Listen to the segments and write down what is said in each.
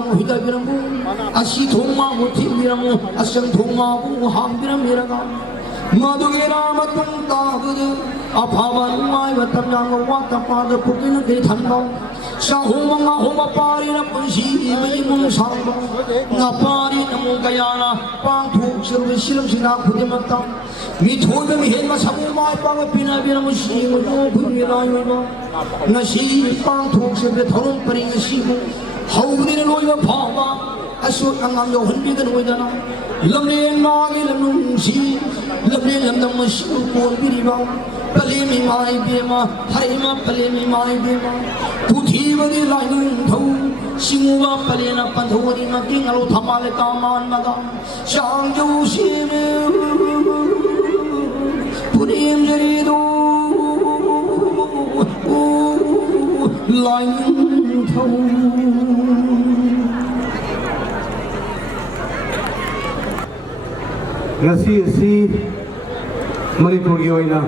Yang Hidabiramu, Ashitoma Mutibiramu, Ashantoma Hambiramiranga, Madugera Matung Tabu, Apavan, Vatam Watapa, the Pukin, the Tanda, Shahuma Homa Pari, Punshi, Vimun Samba, Napari, Namugayana, Pantu, Silvishina, Pudimata. We told them he must have my power pina Viramushi, Nashi, Pantu, the Torum Pering, how did you know your papa? I saw Angango Hundigan with an lovely and Magi Lamunshi, lovely and the machine for Viriva, Palemi, my Bima, Harima, Palemi, my Bima, Putiva the Lion Toe, Simuva, Palena, Pantorina, Tingalo, Tamaleka, Madam, Shang Yoshi. Put him Jerido Lion Nasi Manipur Yoina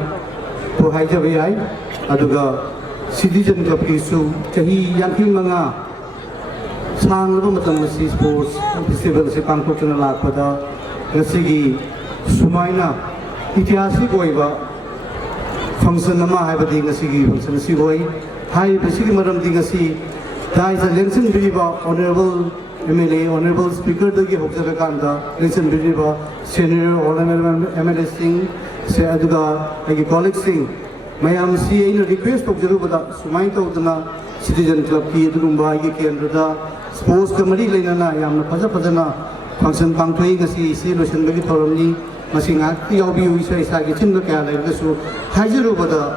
to Hajavai, Aduga Citizen Club Kisu, Tahi Yankin Manga, Sang Ramatamasi Sports, Festival Sepang Kokana Lapada, Nasigi Sumaina. इतिहासिक होइबा function नमा हाइबदि ngasi function सि होय high basic मरम दि ngasi दाइ ज लेंसन बिरिबा honourable MLA honourable speaker दगे होजबे कांदा लेंसन बिरिबा senior honourable MLA Singh से अदुगा आगे college Singh मयाम सि इन रिक्वेस्ट होजरुबदा सुमाइ तौदना सिटीजन क्लब की दुगुंबा आगे केंद्रदा स्पोर्ट्स कमिटी लेना यामना फजना फंक्शन पांगथोइ ngasi सि लोशन बगी थोरमनी Masing yabi isa isa ki chin kaya lai kasu hajiru bada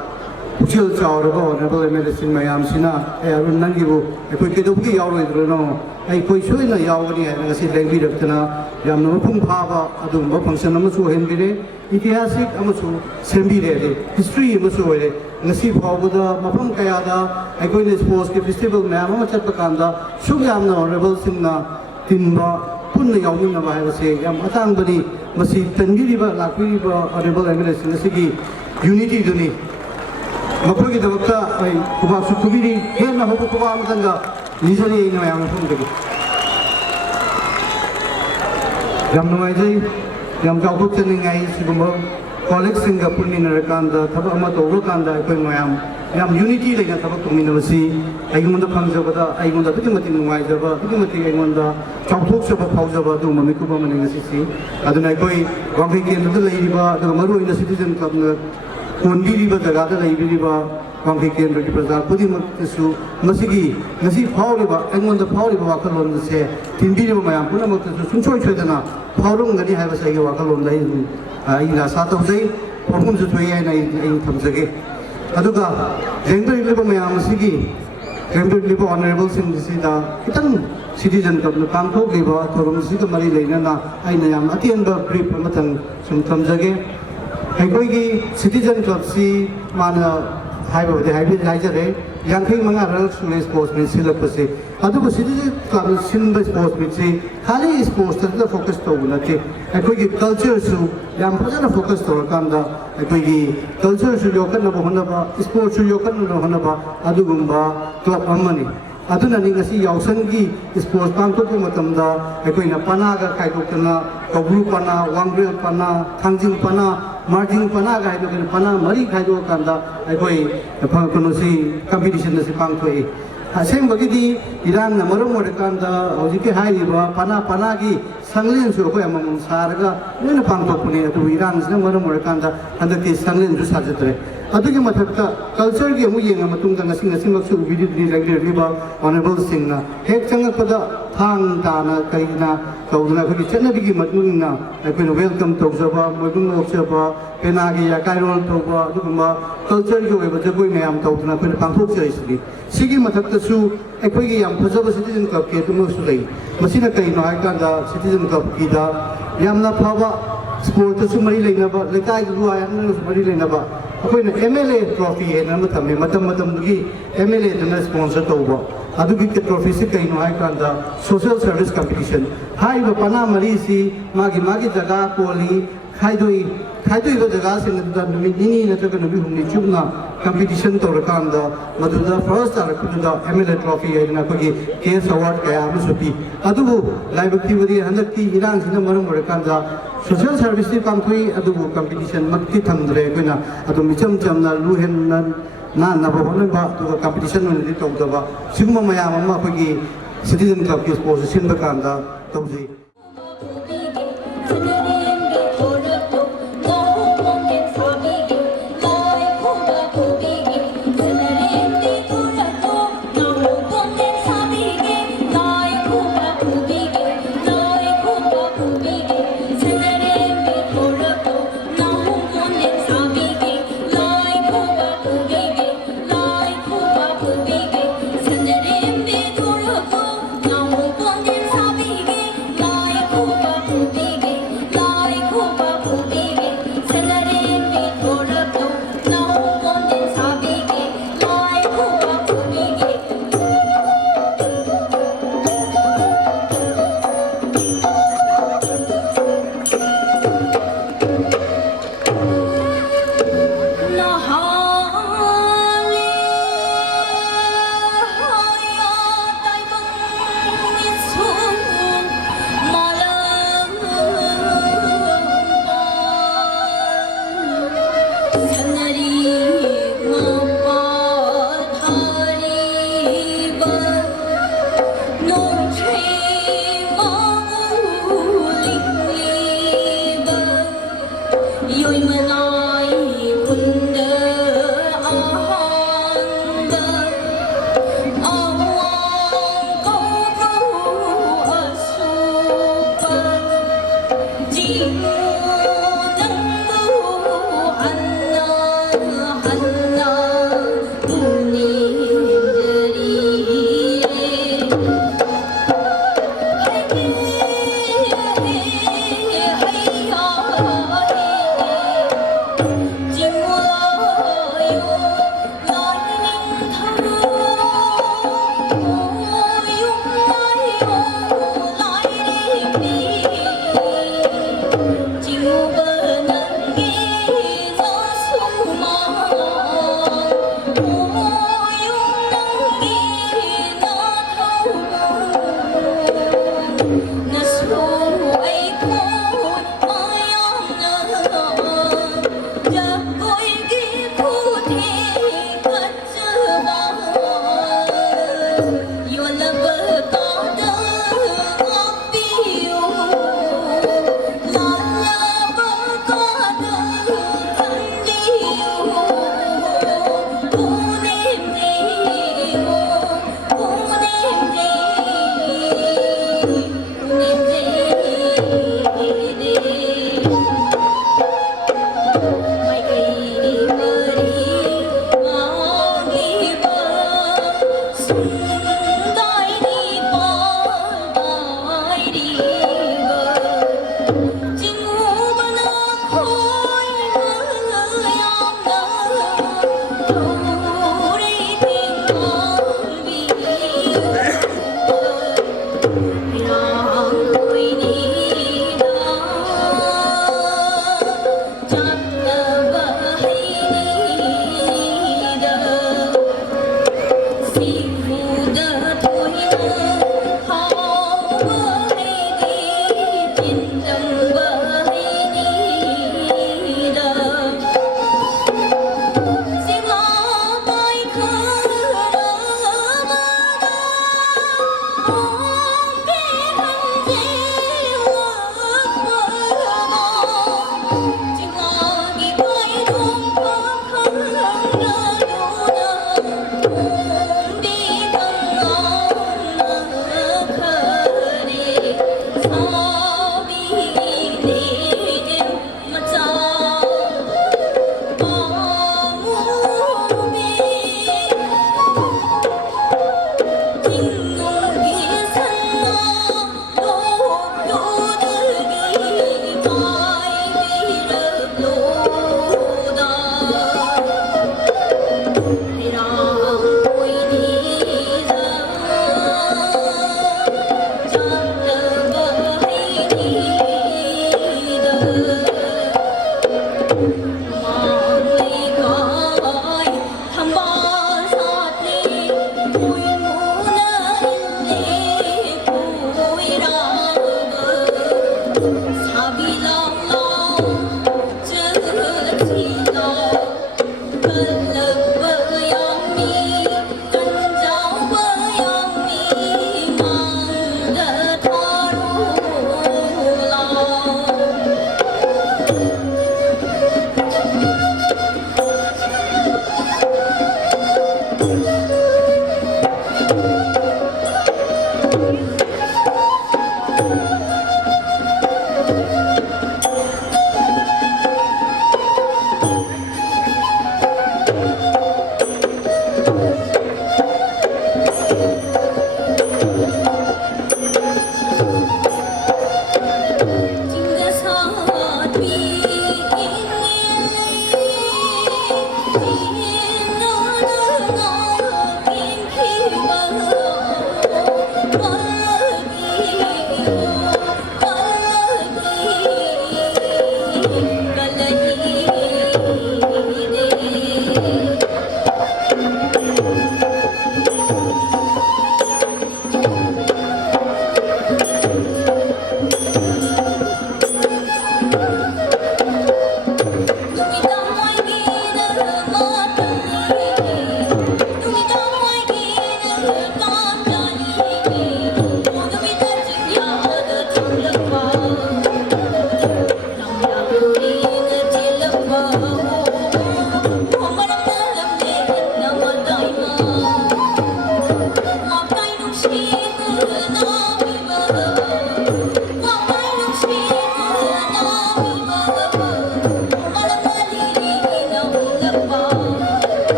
uchil chawra ba honorable medicine mayam sina arun nangi bu ekoi kedoki yawo idrono ai koi soi na yawani ai ngasi lengbi raktana yam no phung pha ba adum ba function amasu henbire itihasik amasu sembire de history amasu ore ngasi phawda mafam kaya da ekoi ne sports ke festival mayam ama chat pakanda shugyam na honorable singna tinba punna yawmin na ba se yam atang bani masi tanbiriba lakbiriba honorable MLA sinasigi unity duni makogi dabakta ai kuba sutubiri hena hobu kuba amtanga nizani ina yam phumdagi yam nungai jai yam jawbuk cheningai sigumba colleagues singa punina rakanda thaba ama tawro kanda ai mayam yam unity leina thaba tuminabasi aigunda phangzabada aigunda dukimati nungai jaba dukimati aigunda chawthok saba phawjaba du mami kuba maninga sisi aduna koi wangkai kendra leiriba da maru ina citizen club na konbiriba daga da leiriba wangkai kendra ki prajar pudi maksu masigi ngasi phawriba aigunda phawriba wakalon se tinbiriba mayam puna maksu sunchoi choidana phawrong ngani haiba sai wakalon dai ina sa tawjai phawum ju thoi ai nai thamjage aduga jengdoi liba mayam sigi jengdoi liba honorable sing sida kitang citizen club na pangthok liba thorum sida mari leina na aina yam atianba brief amatang sum thamjage aikoi gi citizen club si mana haiba de haibi laijare yankhei manga ral sule sportsman silapase aduga citizen club sinba sportsman si khali sports ta focus to na ke aikoi gi culture su yam phajana focus to kanda aikoi gi culture su yokan na bahona ba sports su yokan na bahona ba adugumba club amani aduna ni ngasi yausangi sports pangthok ki matamda aikoi na pana ga khaidokna kobru pana wangrel pana thangjing pana margin pana ga haidokna pana mari khaidok kanda aikoi kono si competition na si pangthoi asem bagi di iran na marom mod kanda hojike haiba pana gi sanglen su ko amam sarga nena pangthok puni atu iran na marom mod kanda andaki sanglen ju sajatre adugi mathakta culture gi amu yenga matung dang sing maksu video ni lagre riba honorable sing na hek changa pada thang ta na kaina kaudna khoi chena gi matung na aipin welcome to jaba mogung ok jaba pena gi ya kairol to ba duguma culture gi we ba jagoi mayam kaudna khoi pangthok jai sri sigi mathakta su aipoi gi yam phajaba citizen club ke tumu su lei masina kai no ai kan da citizen club gi da yamna phaba sport su mari leina ba lekai du ai an su mari leina ba akoina MLA trophy he na matam gi MLA dana sponsor to ba adugi ke trophy se kai no ai kan da social service competition hai ba pana mari si magi jaga poli खाइदोई जगह से नुमी नत्रग नुमी हमनी चुपना competition तौरकांदा Madhuda first तारकुदा MLA trophy है अखोगी case award कया अमसुपी अदुबु लाइबक्तिबदी हंदक्ति इरांग सिना मरम वरकांदा social service ती पांथोई अदुबु competition मक्ति थंद्रे Koyna अदु Mitcham चमना लुहेन ना नबो होनबा तो कंपटीशन नदि तौदबा सिगुम मयाम अमा अखोगी सिटीजन क्लब की पोजीशन बकांदा तौजी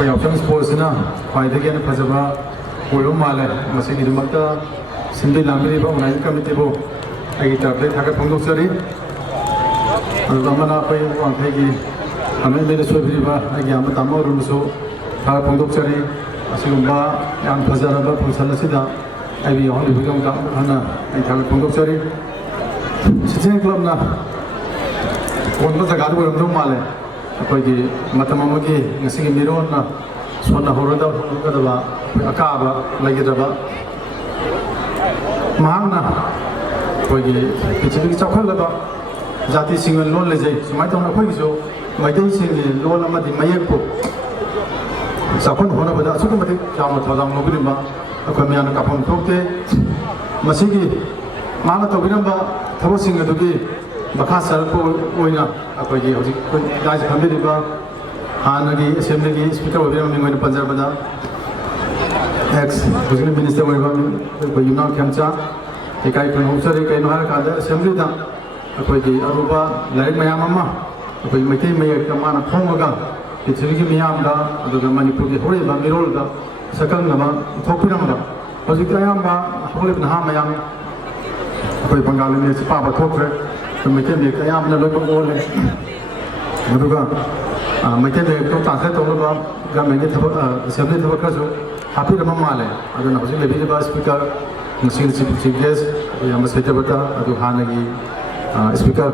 ไปเอาช่างสปอร์ตนะไปได้แค่นั้นพอจะว่าโวยมาเลยมาสิ่งที่มักจะสิ่งที่นำไปที่บ้านไหนก็ไม่ติดบุไอ้จับได้ทักทวงดุษย์เรามาไปวางไทยกีทำให้ไม่ได้ช่วยพี่บ้าไอ้ยามมาตามมารุ่นสู้ทักทวงดุษย์สิ่งบ้ายามพาจาระบ้าพงศาลสิดาไอ้บิยอนดิบุกงกับฮานะไอ้ทักทวงดุษย์สิ่งที่กลับนะคนก็จะการดูเรื่องมาเลยअखोगी मतमगी मिरोना सोना होरदब अकाब लेगदब अखोगी पृथ्वी चौखलब जाति लोन लेजे सूमाय तौर अखोगी मैतई लोन मयेकू चाखन होनबद असुक थौदांग लौबीब अखोई मैं काफम थोते माना तौरब थबक मखा सरपना अखोगी दाइज खमीब हानगी असेंबली स्पीकर होने पंजाबद एक्स मिनिस्टर युना खेमचा इकाई खुनौसरी कई असेंबली अखोगी अरुब लाइक मैम अखोई मैतई मयेक माना फोंग पृथ्वी की मैम मनपुर की होब मिरोल सकंगब थोपीरब हजिक अयाब होब नहा मैम अखोई बंगाली मेज पाब थोक्रे मैतई मेक अयाबना लोब ओले मैतई मेक तो ट्रांसलेट तौब गवर्नमेंट की असेंबली थब खरसु हापीरब माले हजिक स्पीकर चीफ गेस्ट सैतबता हानगी स्पीकर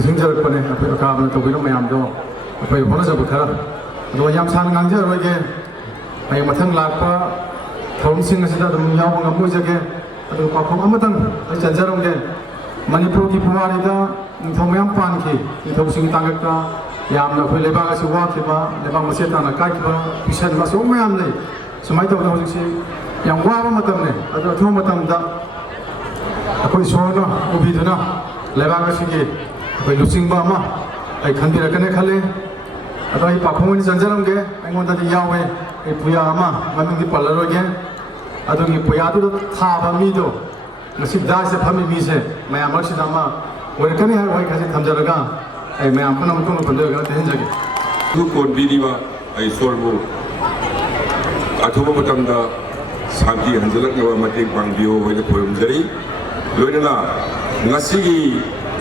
सिंजरपने अकाबना तौर मैमदो अखोई होनजब खर अ सान गांजरोगे मथंग लाप थौरमसिंग यावगे पाखों चंजरोगे मनपुर की पुवारीद निथौ मैम पाखी निथौसिंग तांगक्ता अखोई लेबाक वाखिब लेबाक मचे ताना काखिब पिसन असो मैम ले सूमाय तौर हजिसे वाब अथुब अखोई सोना उबीदुना लेबाक अखोई लुचिंब खनबीरकने खले अदो आई पाखों चंजरगे अगोंदी यावे पुया ममिंग पल्लरोगे अदुगी पुयादु थाब मीदो दासे फमी मीसे मैम ओरकनी है खासे थमजरगा मैम पुनः तेहजगे कोनबीरीबा ईश्वरबू अथुब शांति हंजलकनबा मतें पांगबियो होइना खुरुमजरी लोइना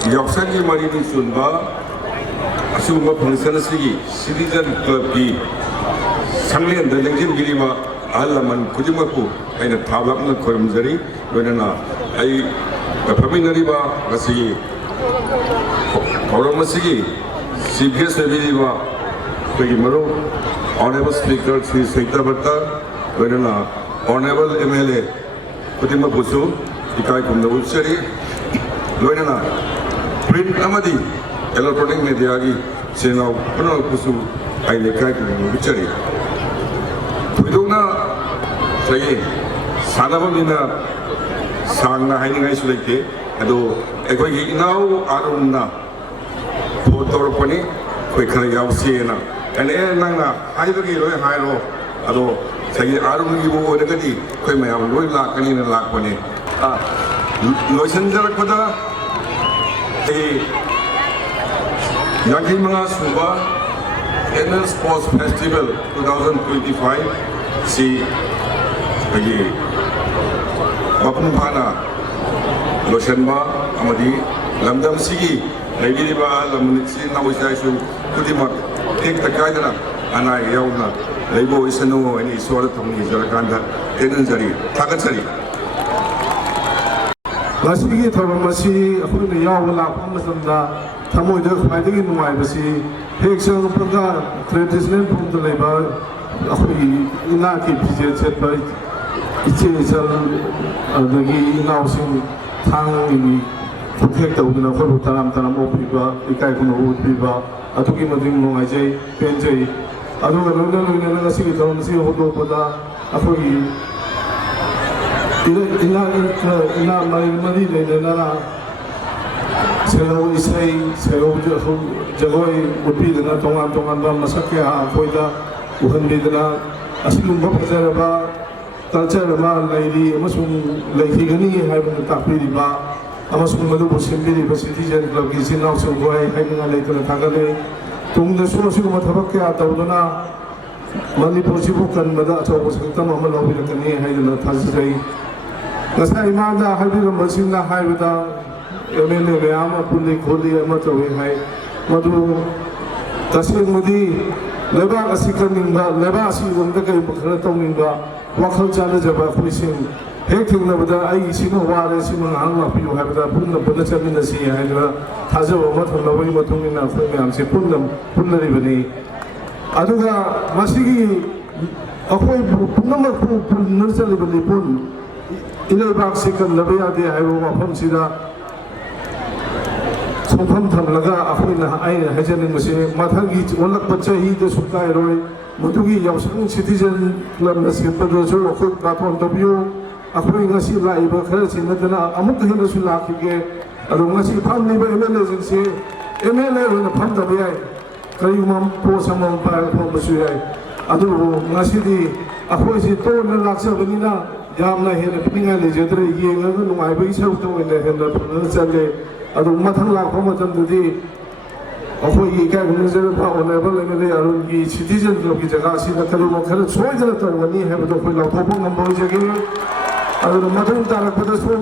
यावसांगी मरीनी सुनबा असुगुम्बा फंक्शन असगी सिटीजन क्लब की संगलेन लेंजिनबिरीबा अहल लमन खुदिमकु अइना थाबलापना खुरुमजरी लोइना आई फमिनरीबा गसी औरमसगी चीफ गेस्ट ओइबिरीबा कोई मरो ऑनरेबल स्पीकर श्री सैतबता लोइना ऑनरेबल एमएलए खुदिमकुसु इकाई खुमदबुसरी लोइना प्रिंट अमदी इलेक्ट्रॉनिक मीडिया की चैनल पुनःकुसु आई लेखाई खुमदबुसरी थोइदोंना सही सानाबमीना सांगना हाइनिंगाइसु लेते अदो अखोई इनाउ आरुमना फोटोरपनी कोई खर यावसेना एने नंगना हाइबगी लोय हाइरो अदो सही आरुमगी बो ओदगदी कोई मयाम लोय लाकनी न लाकपने लोइसनजरकपदा यांखै मंगा सुबा एनुअल स्पोर्ट्स फेस्टिवल 2025 सी मपुंग फाना लोइसनबा अमदी लमदम सिगी लेबिरिबा लमनिसि नावइसाइसु खुदिमक टेक तकाइदना अना यावना लेबो इसनो एनि ईश्वर थमनि जरकांदा तेनजरी थागतसरी मसीगी थबम मसी अखुन याव लापमसंदा थमोइद खवाइदगी नुमाइबसी हेक्सन फंगा ट्रेडिशनल फॉर्म द लेबर अखुई इना की फिजे सेट बाय इचे सल अदगी इनाउसिंग थांगी फुथेक तौदना खरु तराम ओपिबा इकाई कुनो ओपिबा अतुकी मदिंग नोंगाइजे पेंजे अदुगा लोइना लोइना नगसिगी थरमसी होदोपदा ꯑꯩꯈꯣꯏꯒꯤ ꯏꯅꯥ ꯃꯔꯤ ꯂꯩꯅꯅ ꯁꯦꯔꯧ ꯏꯁꯩ ꯁꯦꯔꯧ ꯖꯒꯣꯏ ꯎꯠꯄꯤꯗꯅ ꯇꯣꯉꯥꯟ ꯇꯣꯉꯥꯟꯕ ꯃꯁꯛ ꯀꯌꯥ ꯑꯩꯈꯣꯏꯗ ꯎꯍꯟꯕꯤꯗꯅ ꯑꯁꯤꯒꯨꯝꯕ ꯐꯖꯔꯕ ꯀꯜꯆꯔ ꯑꯃ ꯂꯩꯔꯤ ꯑꯃꯁꯨꯡ ꯂꯩꯈꯤꯒꯅꯤ ꯍꯥꯏꯕꯗꯨ ꯇꯥꯛꯄꯤꯔꯤꯕ ꯑꯃꯁꯨꯡ ꯃꯗꯨꯕꯨ ꯁꯦꯝꯕꯤꯔꯤꯕ ꯁꯤꯇꯤꯖꯦꯟ ꯀ꯭ꯂꯕꯀꯤ ꯏꯆꯤꯟ ꯏꯅꯥꯎꯁꯤꯡꯕꯨ ꯑꯩ ꯍꯥꯏꯅꯤꯡꯉꯥꯏ ꯂꯩꯇꯅ ꯊꯥꯒꯠꯂꯤ ꯇꯨꯡꯗꯁꯨ ꯑꯁꯤꯒꯨꯝꯕ ꯊꯕꯛ ꯀꯌꯥ ꯇꯧꯗꯨꯅ ꯃꯅꯤꯄꯨꯔꯁꯤꯕꯨ ꯀꯟꯕꯗ ꯑꯆꯧꯕ ꯁꯛꯇꯝ ꯑꯃ ꯂꯧꯕꯤꯔꯛꯀꯅꯤ ꯍꯥꯏꯗꯨꯅ ꯊꯥꯖꯖꯩ ꯉꯁꯥꯏ ꯏꯃꯥꯅ ꯍꯥꯏꯕꯤꯔꯝꯕꯁꯤꯡꯅ ꯍꯥꯏꯕꯗ MLA ꯃꯌꯥꯝ ꯑꯃ ꯄꯨꯜꯂꯤ ꯈꯣꯠꯂꯤ ꯑꯃ ꯇꯧꯏ ꯍꯥꯏ ꯃꯗꯨ ꯇꯁꯦꯡꯕꯗꯤ ꯂꯩꯕꯥꯛ ꯑꯁꯤ ꯀꯟꯅꯤꯡꯕ ꯂꯩꯕꯥꯛ ꯑꯁꯤꯔꯣꯝꯗ ꯀꯔꯤꯒꯨꯝꯕ ꯈꯔ ꯇꯧꯅꯤꯡꯕ ꯋꯥꯈꯜ ꯆꯥꯟꯅꯖꯕ ꯑꯩꯈꯣꯏꯁꯤꯡ ꯍꯦꯛ ꯊꯦꯡꯅꯕꯗ ꯑꯩ ꯁꯤꯃ ꯋꯥꯔꯦ ꯁꯤꯃ ꯉꯥꯏꯍꯥꯛ ꯂꯥꯛꯄꯤꯌꯨ ꯍꯥꯏꯕꯗ ꯄꯨꯟꯅ ꯆꯠꯃꯤꯟꯅꯁꯤ ꯍꯥꯏꯗꯨꯅ ꯊꯥꯖꯕ ꯑꯃ ꯊꯝꯅꯕꯒꯤ ꯃꯇꯨꯡ ꯏꯟꯅ ꯑꯩꯈꯣই ꯃꯌꯥꯝꯁꯦ ꯄꯨꯟꯅꯔꯤꯕꯅꯤ ꯑꯗꯨꯒ ꯃꯁꯤꯒꯤ ꯑꯩꯈꯣꯏ ꯄꯨꯝꯅꯃꯛꯄꯨ ꯄꯨꯟꯅ ꯆꯠꯂꯤꯕ ꯂꯤꯄꯨꯟ ꯏꯔꯩꯕꯥꯛꯁꯤ ꯀꯟꯗꯕ ꯌꯥꯗꯦ ꯍꯥꯏꯕ ꯋꯥꯐꯝꯁꯤꯗ ꯈꯣꯡꯐꯝ ꯊꯝꯂꯒ ꯑꯩꯈꯣꯏꯅ ꯑꯩꯅ ꯍꯥꯏꯖꯅꯤꯡꯕꯁꯤ ꯃꯊꯪꯒꯤ ꯑꯣꯜꯂꯛꯄ ꯆꯍꯤꯗꯁꯨ ꯀꯥꯏꯔꯣꯏ ꯃꯗꯨꯒꯤ ꯌꯥꯎꯁꯪ ꯁꯤꯇꯤꯖꯦꯟ ꯀ꯭ꯂꯕꯅ ꯁꯦꯝꯕꯗꯁꯨ ꯑꯩꯈꯣꯏ ꯕꯥꯇꯣꯟ ꯇꯧꯕꯤꯌꯨ ꯑꯩꯈꯣꯏ ꯉꯁꯤ ꯂꯥꯛꯏꯕ ꯈꯔꯁꯤ ꯅꯠꯇꯅ ꯑꯃꯨꯛ ꯍꯦꯟꯅꯁꯨ ꯂꯥꯛꯈꯤꯒꯦ ꯑꯗꯣ ꯉꯁꯤ ꯐꯝꯂꯤꯕ MLAꯁꯤꯡꯁꯤ MLA ꯑꯣꯏꯅ ꯐꯝꯗꯕ ꯌꯥꯏ ꯀꯔꯤꯒꯨꯝꯕ ꯄꯣꯁ ꯑꯃ ꯄꯥꯏꯔꯒ ꯐꯝꯕꯁꯨ ꯌꯥꯏ ꯑꯗꯨꯕꯨ ꯉꯁꯤꯗꯤ ꯑꯩꯈꯣꯏꯁꯤ ꯇꯣꯟꯅ ꯂꯥꯛꯆꯕꯅꯤꯅ ꯌꯥꯝꯅ ꯍꯦꯟꯅ ꯄꯤꯅꯤꯡꯉꯥꯏ ꯂꯩꯖꯗ꯭ꯔꯦ ꯌꯦꯡꯉꯒ ꯅꯨꯡꯉꯥꯏꯕꯒꯤ ꯁꯔꯨꯛꯇ ꯑꯣꯏꯅ ꯍꯦꯟꯅ ꯐꯖꯅ ꯆꯠꯂꯦ ꯑꯗꯨ ꯃꯊꯪ ꯂꯥꯛꯄ ꯃꯇꯝꯗꯗꯤ ꯑꯩꯈꯣꯏꯒꯤ ꯏꯀꯥꯏꯈꯨꯝꯅꯖꯔꯕ ꯑꯣꯅꯔꯦꯕꯜ MLA ꯑरुणꯒꯤ ꯁꯤꯇꯤꯖꯦꯟ ꯀ꯭ꯂꯕꯀꯤ ꯖꯒꯥꯁꯤꯗ ꯀꯔꯤꯒꯨꯝꯕ ꯈꯔ ꯁꯣꯏꯗꯅ ꯇꯧꯒꯅꯤ ꯍꯥꯏꯕꯗꯣ ꯑꯩꯈꯣꯏ ꯂꯥꯎꯊꯣꯛꯄ ꯉꯝꯕ ꯑꯣꯏꯖꯒꯦ ꯑꯗꯨꯅ ꯃꯇꯨꯡ ꯇꯥꯔꯛꯄꯗꯁꯨ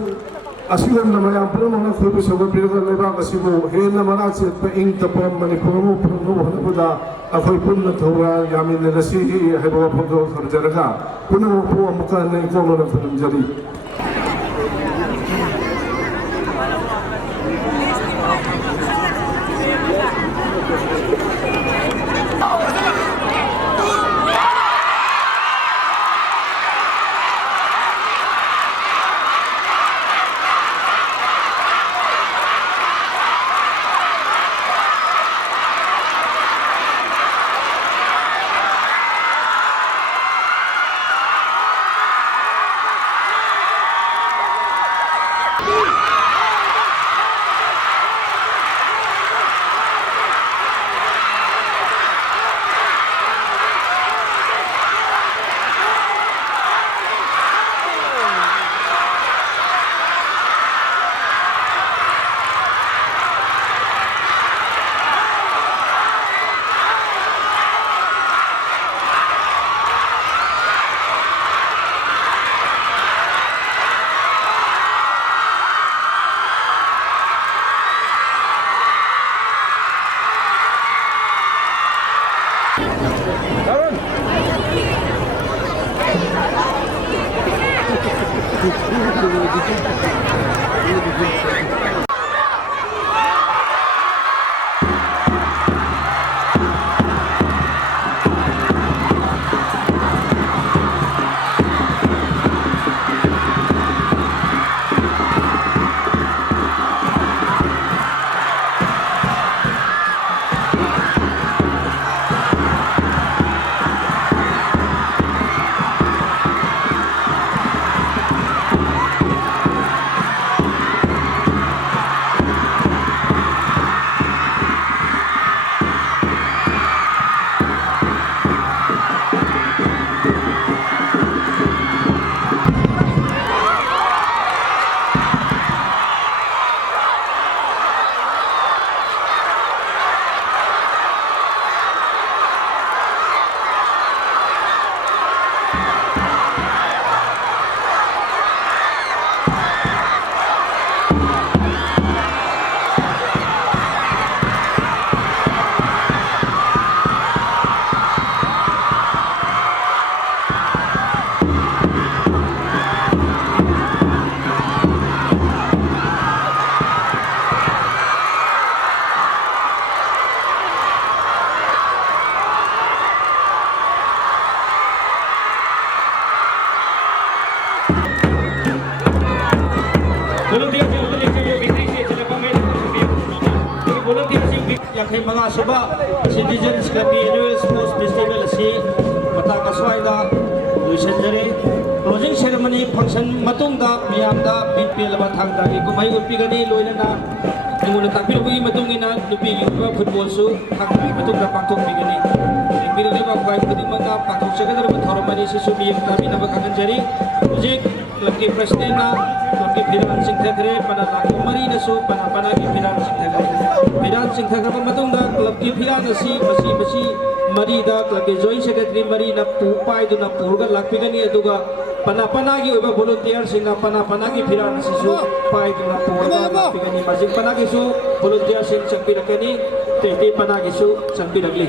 ꯑꯁꯤꯒꯨꯝꯅ ꯃꯌꯥꯝ ꯄꯨꯝꯅꯃꯛꯅ ꯑꯩꯈꯣꯏꯕꯨ ꯁꯧꯒꯠꯄꯤꯔꯒ ꯂꯩꯕꯥꯛ ꯑꯁꯤꯕꯨ ꯍꯦꯟꯅ ꯃꯅꯥꯛ ꯆꯦꯠꯄ ꯏꯪ ꯇꯞꯄ ꯃꯅꯤꯄꯨꯔ ꯑꯃ ꯄꯨꯔꯛꯅꯕ ꯍꯣꯠꯅꯕꯗ ꯑꯩꯈꯣꯏ ꯄꯨꯟꯅ ꯊꯧꯔꯥ ꯌꯥꯃꯤꯟꯅꯔꯁꯤ ꯍꯥꯏꯕ ꯋꯥꯐꯝꯗꯣ ꯊꯝꯖꯔꯒ ꯄꯨꯝꯅꯃꯛꯄꯨ ꯑꯃꯨꯛꯀ ꯍꯟꯅ ꯏꯀꯣꯛꯂꯣꯟꯅ ꯈꯨꯔꯨꯝꯖꯔꯤ Yankay mga suba, Citizens Club Annual Sports Festival si matang asway na लोइसनजरे क्लोजिंग सेरेमनी फंक्शन मतुंगा मियामदा बीपीएलबा थांगदागी कुमाई उपिगनी लोइनना एंगुना तापिरबगी मतुंगिना नुपी युवा फुटबॉल सु थांगदागी मतुंगा पांथोकबिगनी एंगिरिलेबा क्वाइ खुदिमंगा पांथोकचगदरबा थोरमनि सिसु मियम ताबिनबा खागनजरी हुजिक क्लबकी प्रेसिडेंटना क्लबकी फिरान सिंथखरे पना लाखो मरीनसु पना पना की फिरान सिंथखरे मतुंगा क्लबकी फिरान असी मरीदा क्लबकी जॉइंट सेक्रेटरी मरीना पाइदुना पुरगा लाखपिगनी अदुगा पना पना की ओबा वॉलंटियर सिंगा पना पना की फिरान सिसु पाइदुना पुरगा लाखपिगनी माजिक पना की सु वॉलंटियर सिंग संपिरकनी ते पना की सु संपिरकली